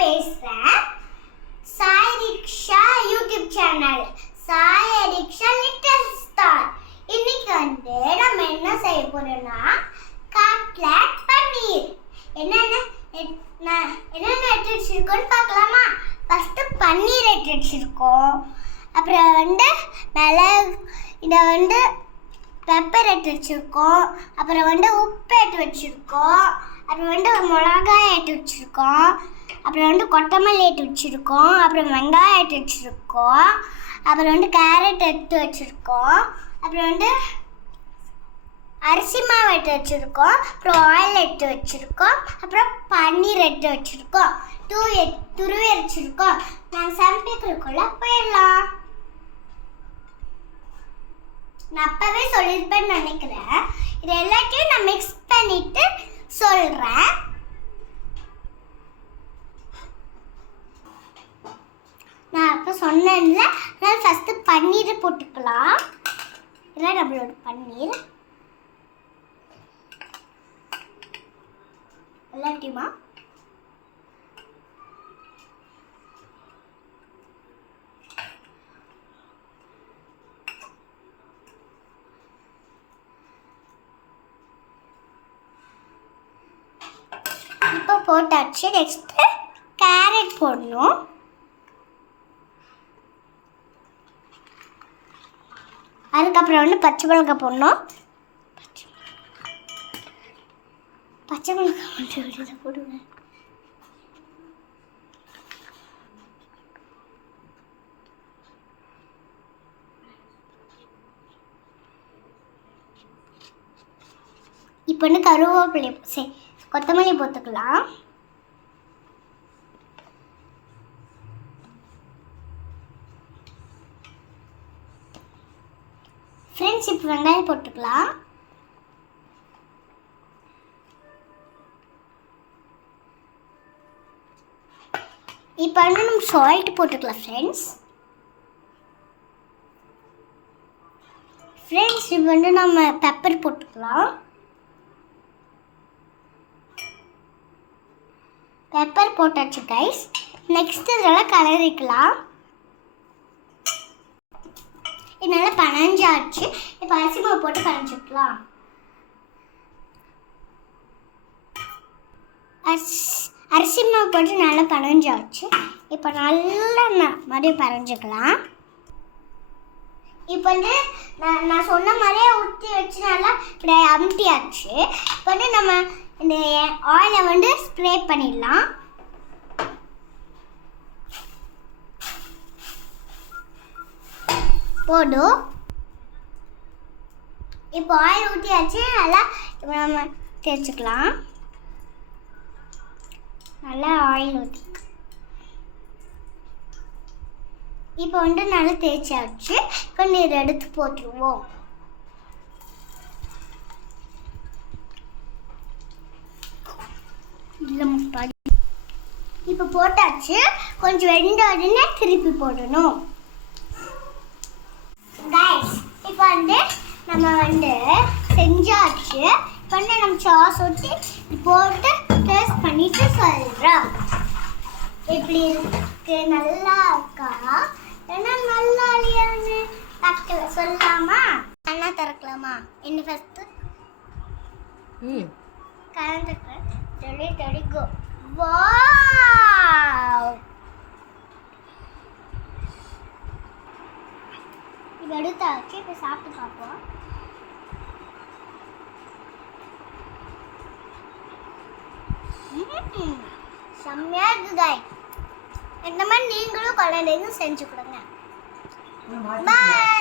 பேசுறேன். Sai rickshaw YouTube channel, Sai rickshaw little star. இன்னைக்கு நம்ம என்ன செய்ய போறோம்னா கட்லட் பன்னீர். என்னென்ன எடுத்து வச்சிருக்கோம்னு பார்க்கலாமா? ஃபர்ஸ்ட் பன்னீர் எடுத்து வச்சிருக்கோம். அப்புறம் மிளகு, இதை பெப்பர் எடுத்து வச்சிருக்கோம். அப்புறம் உப்பு எடுத்து வச்சிருக்கோம். அப்புறம் மிளகாய் எடுத்து வச்சிருக்கோம். அப்புறம் கொத்தமல்லி எடுத்து வச்சிருக்கோம். அப்புறம் வெங்காயம் எடுத்து வச்சிருக்கோம். அப்புறம் கேரட் எடுத்து வச்சிருக்கோம். அப்புறம் அரிசி மாவு எடுத்து வச்சிருக்கோம். அப்புறம் ஆயில் எடுத்து வச்சிருக்கோம். அப்புறம் பன்னீர் எடுத்து வச்சிருக்கோம். துருவி வச்சிருக்கோம். நாங்கள் சமைக்கிறதுக்குள்ள போயிடலாம். நான் அப்பவே சொல்லியிருப்பேன்னு நினைக்கிறேன். இது எல்லாத்தையும் நான் மிக்ஸ் பண்ணிட்டு சொல்றேன். நான் அப்போ சொன்னேன்ல, அதனால ஃபர்ஸ்ட் பன்னீரை போட்டுக்கலாம். இதான் நம்மளோட பன்னீர். எல்லாத்தையுமா இப்போ போட்டாச்சு. நெக்ஸ்ட் கேரட் போடணும். அதுக்கப்புறம் பச்சை மிளகாய் போடணும். பச்சை மிளகாய் வெளியில் போடுவேன். இப்போ கருவேப்பிலை, சரி, கொத்தமல்லி போட்டுக்கலாம். ஃப்ரெண்ட்ஸ், இப்போ வெங்காயம் போட்டுக்கலாம். இப்போ நம்ம சால்ட் போட்டுக்கலாம். ஃப்ரெண்ட்ஸ் இப்போ நம்ம பெப்பர் போட்டுக்கலாம். பெப்பர் போட்டாச்சு கைஸ். நெக்ஸ்ட் இதெல்லாம் கலரிக்கலாம். இதனால் பனஞ்சாச்சு. இப்போ அரிசி மாவு போட்டு பனஞ்சிக்கலாம். அரிசி மாவு போட்டு நல்லா பனஞ்சாச்சு. இப்போ நல்லா மறுபடியும் பனஞ்சிக்கலாம். இப்போ நான் சொன்ன மாதிரியே ஊற்றி வச்சு நல்லா இப்படி அமுட்டியாச்சு. இப்போ நம்ம இந்த ஆயிலை ஸ்ப்ரே பண்ணிடலாம். போடும். இப்போ ஆயில் ஊற்றியாச்சு. நல்லா இப்போ நம்ம தேய்ச்சிக்கலாம். நல்லா ஆயில் ஊற்றி இப்போ நல்லா தேய்ச்சாச்சு. கொஞ்சம் இதை எடுத்து போட்டுருவோம். இப்போ போட்டாச்சு. கொஞ்சம் வெந்த உடனே திருப்பி போடணும். கைஸ், இப்போ நம்ம செஞ்சாச்சு. இப்போ நம்ம சாஸ் ஊற்றி போட்டு டேஸ்ட் பண்ணிட்டு சொல்கிறோம். எப்படி இருக்கு? நல்லா இருக்கா? ஏன்னா நல்லா இல்லையான்னு தக்கல சொல்லலாமா? என்ன திறக்கலாமா? என்ன ஃபஸ்ட்டு கலந்துக்கிறேன். கோ. வாவ், இப்போ எடுத்தாச்சு. இப்போ சாப்பிட்டு பார்ப்போம். செம்மையா இருக்கு கைஸ். இந்த மாதிரி நீங்களும் குழந்தைங்க செஞ்சு கொடுங்க. பாய்.